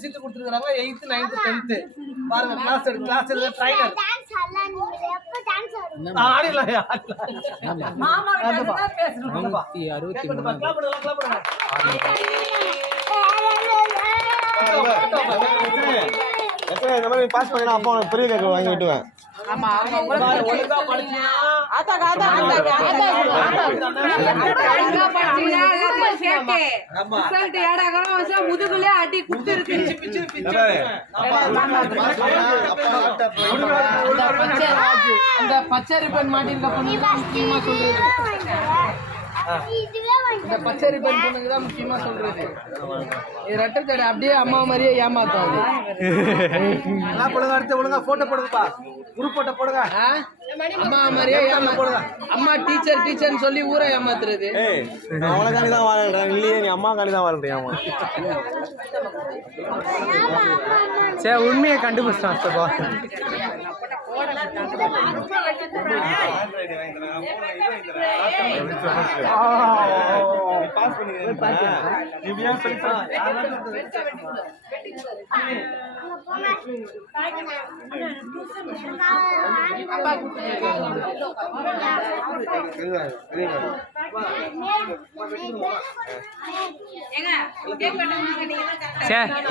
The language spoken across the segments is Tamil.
சீட் கொடுத்துருக்காங்க 8th 9th 10th பாருங்க கிளாஸ் எடுக்க ட்ரைனர் ஆடிலாம் மாமா கிட்ட பேசணும் 163 கிளப் எத்தனை இந்த மாதிரி பாஸ் பண்ணினா அப்பா உனக்கு பெரிய கேக் வாங்கி விட்டுவேன். ஆமா அவங்க ஒழுங்கா படிச்சீங்க ஆத்தா சேர்க்கே ரிசல்ட் ஏடாகற வருஷம் முதுகுல அடி குத்து இருக்கு பிச்சு அந்த பச்சை ரிப்பன் மாட்டிருக்க பொண்ணு முக்கியமா சொல்றது இந்த பச்சை ரிப்பன் பொண்ணுக்கு தான் முக்கியமா சொல்றது இது ரெட்டை தடை அப்படியே அம்மா மாதிரியே ஏமாத்தாது நல்லா போடுங்க அடுத்து ஒழுங்கா போட்டோ போடுங்கப்பா குரூப் போட்டோ போடுங்க அம்மா மாதிரியே போடுங்க அம்மா டீச்சர்னு சொல்லி ஊரை ஏமாத்துறது அவளை காலி தான் வாழ்றேன் இல்லையே நீ அம்மா காலி தான் வாழ்றியாமா சரி உண்மையை கண்டுபிடிச்சான் அப்பா பாஸ் பண்ணிக்கிறேன்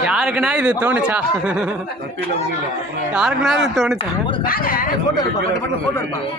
யாருக்குன்னா இது தோணுச்சா யாருக்குன்னா இது தோணுச்சா போட்டோ எடுப்பா